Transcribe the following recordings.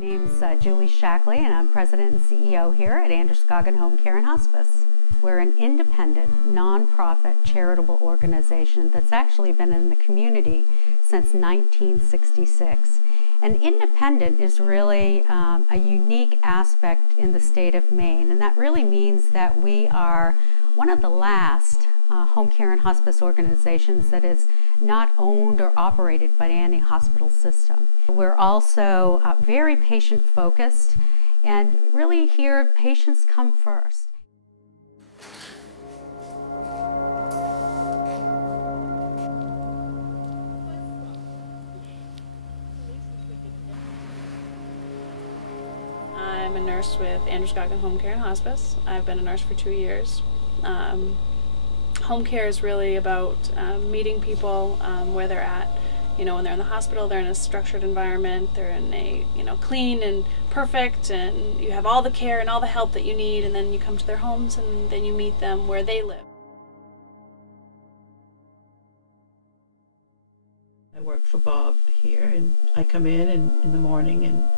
name's Julie Shackley, and I'm President and CEO here at Androscoggin Home Care and Hospice. We're an independent, nonprofit, charitable organization that's actually been in the community since 1966. And independent is really a unique aspect in the state of Maine, and that really means that we are one of the last home care and hospice organizations that is not owned or operated by any hospital system. We're also very patient focused, and really here patients come first. I'm a nurse with Androscoggin Home Care and Hospice. I've been a nurse for 2 years. Home care is really about meeting people where they're at. You know, when they're in the hospital, they're in a structured environment, they're in a, clean and perfect, and you have all the care and all the help that you need, and then you come to their homes and then you meet them where they live. I work for Bob here, and I come in the morning and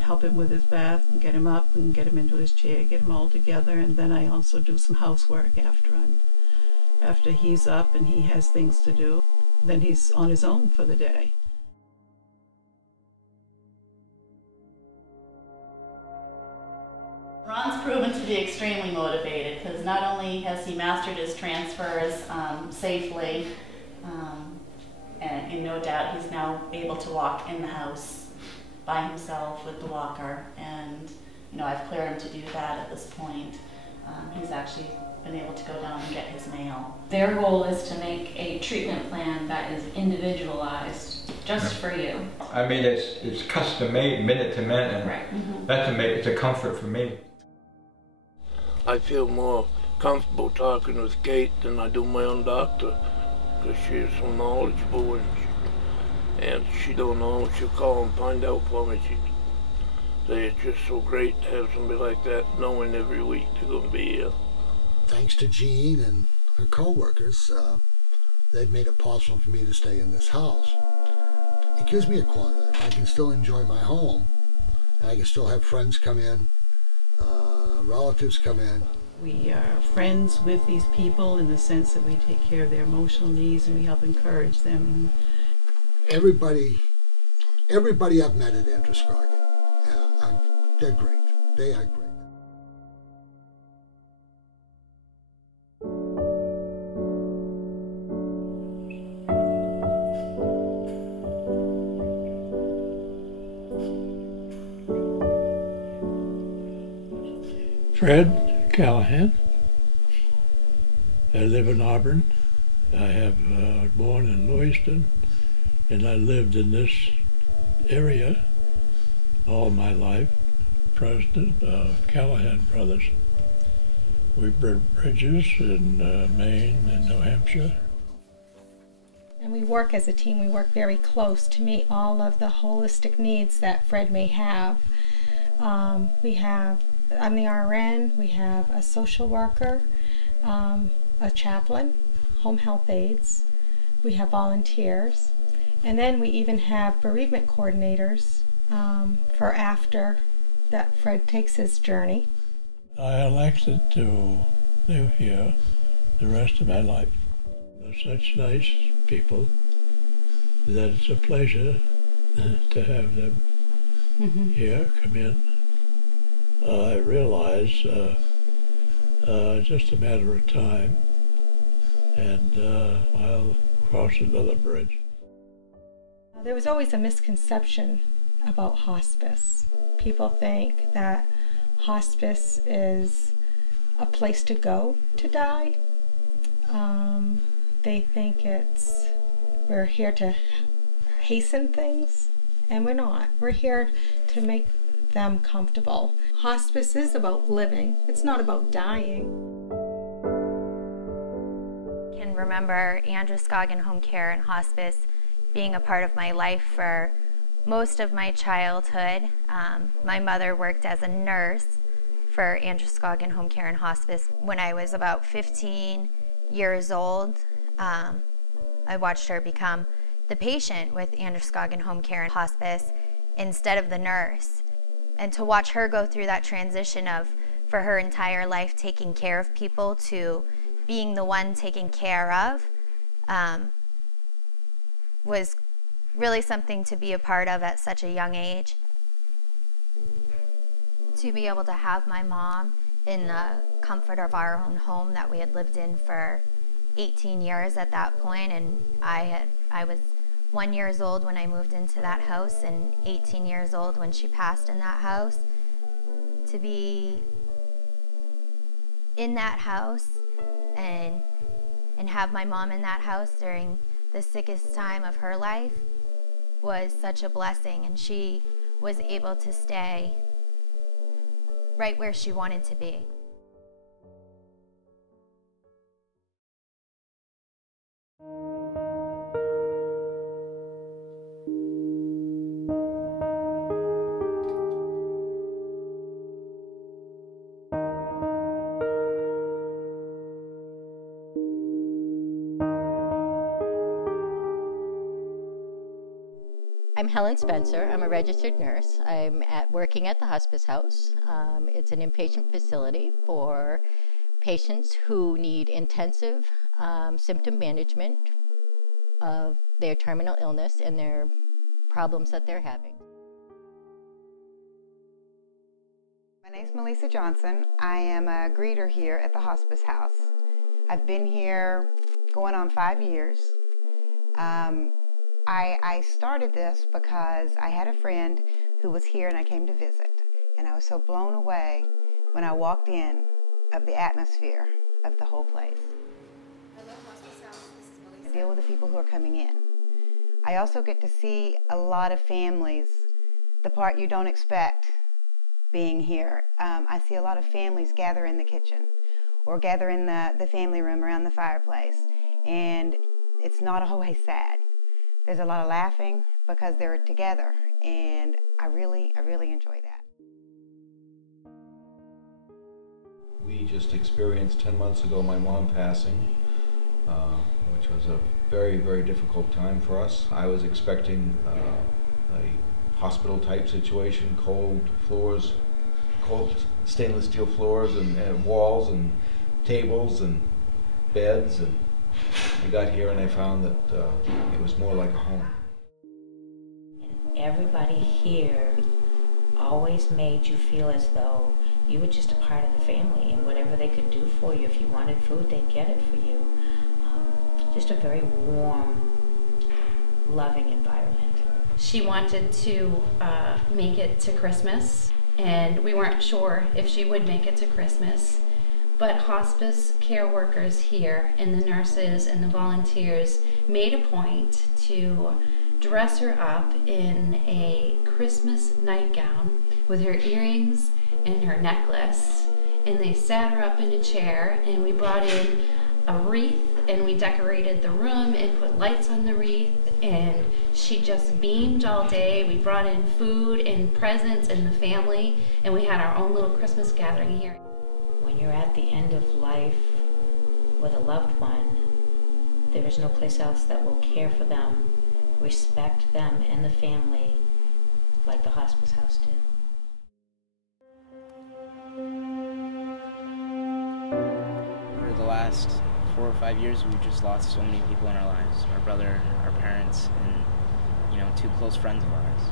help him with his bath and get him up and get him into his chair, get him all together, and then I also do some housework after he's up and he has things to do. Then he's on his own for the day. Ron's proven to be extremely motivated because not only has he mastered his transfers safely, and no doubt he's now able to walk in the house by himself with the walker, and I've cleared him to do that at this point. He's actually been able to go down and get his mail. Their goal is to make a treatment plan that is individualized just for you. I mean, it's custom made, minute to minute, and right. It's a comfort for me. I feel more comfortable talking with Kate than I do my own doctor, because she is so knowledgeable, and she don't know, she'll call and find out for me. She say it's just so great to have somebody like that knowing every week they're going to be here. Thanks to Jean and her co-workers, they've made it possible for me to stay in this house. It gives me a quality of life. I can still enjoy my home, and I can still have friends come in, relatives come in. We are friends with these people in the sense that we take care of their emotional needs and we help encourage them. Everybody I've met at Androscoggin, they're great. They are great. Fred Callahan. I live in Auburn. I have born in Lewiston, and I lived in this area all my life. President of Callahan Brothers. We built bridges in Maine and New Hampshire. And we work as a team. We work very close to meet all of the holistic needs that Fred may have. I'm the RN, we have a social worker, a chaplain, home health aides, we have volunteers, and then we even have bereavement coordinators for after that Fred takes his journey. I elected to live here the rest of my life. They're such nice people that it's a pleasure to have them here come in. I realize just a matter of time, and I'll cross another bridge. There was always a misconception about hospice. People think that hospice is a place to go to die. They think we're here to hasten things, and we're not. We're here to make them comfortable. Hospice is about living. It's not about dying. I can remember Androscoggin Home Care and Hospice being a part of my life for most of my childhood. My mother worked as a nurse for Androscoggin Home Care and Hospice. When I was about 15 years old, I watched her become the patient with Androscoggin Home Care and Hospice, instead of the nurse. And to watch her go through that transition of, for her entire life, taking care of people to being the one taken care of, was really something to be a part of at such a young age. To be able to have my mom in the comfort of our own home that we had lived in for 18 years at that point, and I was 1 year old when I moved into that house and 18 years old when she passed in that house. To be in that house and have my mom in that house during the sickest time of her life was such a blessing, and she was able to stay right where she wanted to be. I'm Helen Spencer. I'm a registered nurse. I'm working at the Hospice House. It's an inpatient facility for patients who need intensive symptom management of their terminal illness and their problems that they're having. My name is Melissa Johnson. I am a greeter here at the Hospice House. I've been here going on 5 years. I started this because I had a friend who was here and I came to visit, and I was so blown away when I walked in of the atmosphere of the whole place. I love Hospice House. This is Melissa. I deal with the people who are coming in. I also get to see a lot of families, the part you don't expect being here. I see a lot of families gather in the kitchen or gather in the family room around the fireplace, and it's not always sad. There's a lot of laughing because they're together, and I really enjoy that. We just experienced 10 months ago my mom passing, which was a very, very difficult time for us. I was expecting a hospital type situation, cold floors, cold stainless steel floors and walls and tables and beds, and I got here and I found that it was more like a home. And everybody here always made you feel as though you were just a part of the family, and whatever they could do for you, if you wanted food, they'd get it for you. Just a very warm, loving environment. She wanted to make it to Christmas, and we weren't sure if she would make it to Christmas. But hospice care workers here and the nurses and the volunteers made a point to dress her up in a Christmas nightgown with her earrings and her necklace, and they sat her up in a chair, and we brought in a wreath and we decorated the room and put lights on the wreath, and she just beamed all day. We brought in food and presents and the family, and we had our own little Christmas gathering here. When you're at the end of life with a loved one, there is no place else that will care for them, respect them and the family like the Hospice House did. For the last 4 or 5 years, we've just lost so many people in our lives. Our brother, our parents, and 2 close friends of ours.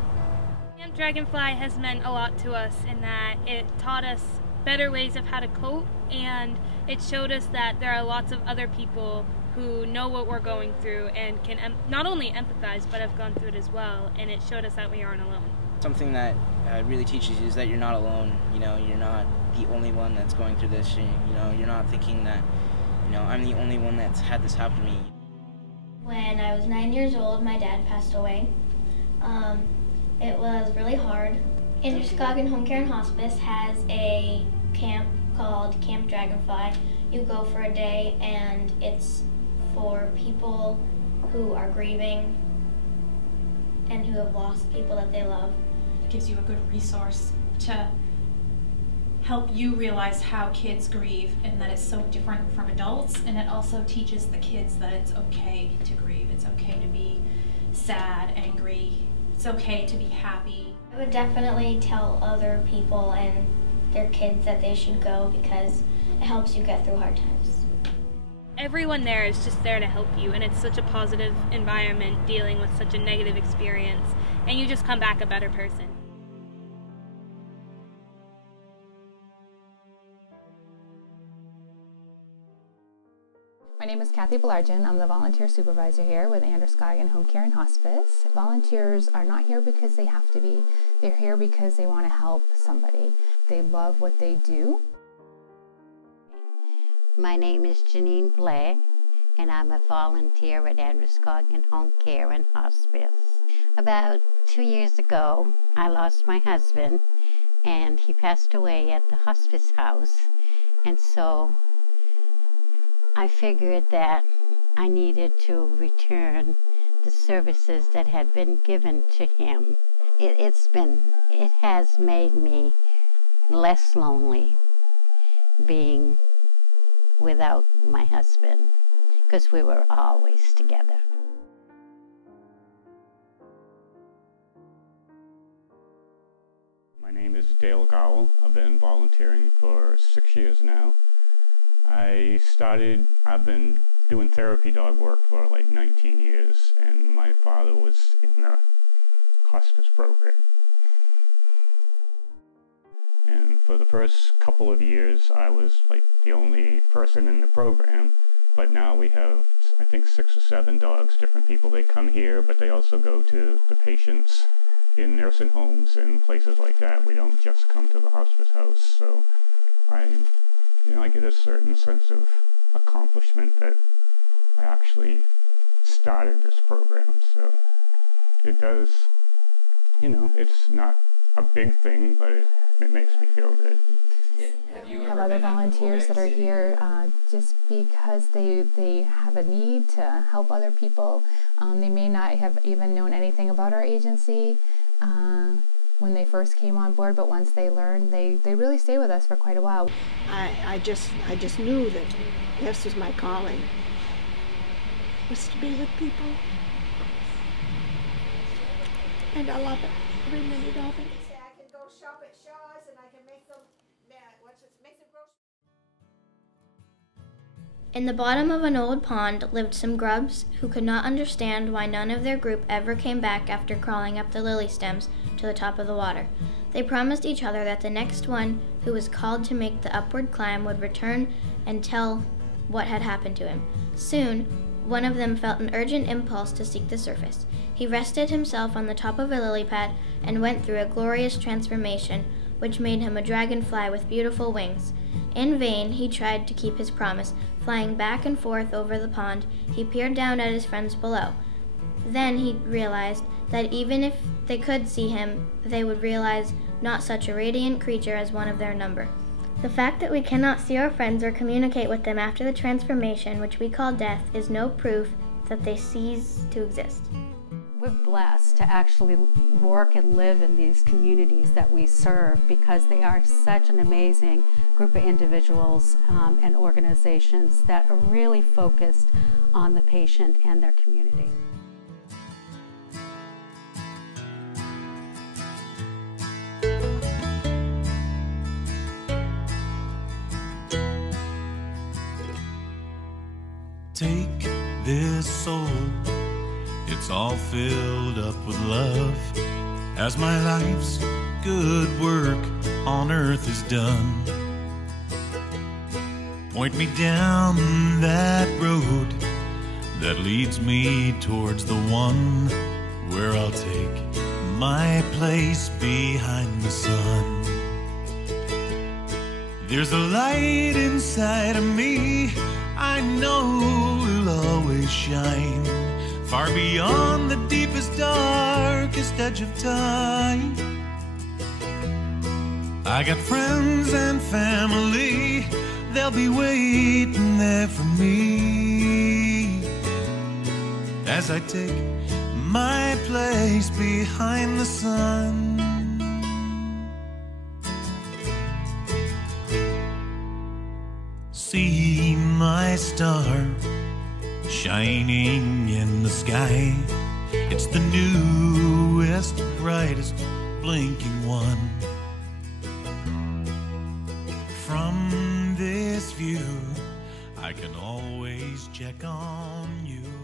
Camp Dragonfly has meant a lot to us in that it taught us better ways of how to cope, and it showed us that there are lots of other people who know what we're going through and can not only empathize but have gone through it as well, and it showed us that we aren't alone. Something that really teaches you is that you're not alone. You're not the only one that's going through this. You're not thinking that I'm the only one that's had this happen to me. When I was 9 years old, my dad passed away. It was really hard. Androscoggin Home Care and Hospice has a camp called Camp Dragonfly. You go for a day, and it's for people who are grieving and who have lost people that they love. It gives you a good resource to help you realize how kids grieve and that it's so different from adults, and it also teaches the kids that it's okay to grieve. It's okay to be sad, angry. It's okay to be happy. I would definitely tell other people and their kids that they should go because it helps you get through hard times. Everyone there is just there to help you, and it's such a positive environment dealing with such a negative experience, and you just come back a better person. My name is Kathy Blargen. I'm the volunteer supervisor here with Androscoggin Home Care and Hospice. Volunteers are not here because they have to be. They're here because they want to help somebody. They love what they do. My name is Janine Blay, and I'm a volunteer at Androscoggin Home Care and Hospice. About 2 years ago, I lost my husband, and he passed away at the hospice house. And so I figured that I needed to return the services that had been given to him. It has made me less lonely being without my husband, because we were always together. My name is Dale Gowell. I've been volunteering for 6 years now. I've been doing therapy dog work for like 19 years, and my father was in the hospice program. And for the first couple of years, I was like the only person in the program, but now we have, I think, 6 or 7 dogs, different people. They come here, but they also go to the patients in nursing homes and places like that. We don't just come to the hospice house. So I get a certain sense of accomplishment that I actually started this program. So it does, it's not a big thing, but it makes me feel good. We have other volunteers that are here just because they have a need to help other people. They may not have even known anything about our agency when they first came on board, but once they learn, they really stay with us for quite a while. I just knew that this was my calling, was to be with people, and I love it, every minute of it. I can go shop at Shaw's and I can make them, make them groceries. In the bottom of an old pond lived some grubs who could not understand why none of their group ever came back after crawling up the lily stems to the top of the water. They promised each other that the next one who was called to make the upward climb would return and tell what had happened to him. Soon, one of them felt an urgent impulse to seek the surface. He rested himself on the top of a lily pad and went through a glorious transformation, which made him a dragonfly with beautiful wings. In vain, he tried to keep his promise. Flying back and forth over the pond, he peered down at his friends below. Then he realized that even if they could see him, they would realize not such a radiant creature as one of their number. The fact that we cannot see our friends or communicate with them after the transformation, which we call death, is no proof that they cease to exist. We're blessed to actually work and live in these communities that we serve, because they are such an amazing group of individuals and organizations that are really focused on the patient and their community. Take this soul, it's all filled up with love, as my life's good work on earth is done. Point me down that road that leads me towards the one where I'll take my place behind the sun. There's a light inside of me I know will always shine, far beyond the deepest, darkest edge of time. I got friends and family, they'll be waiting there for me as I take my place behind the sun. See my star shining in the sky. It's the newest, brightest blinking one. From this view, I can always check on you.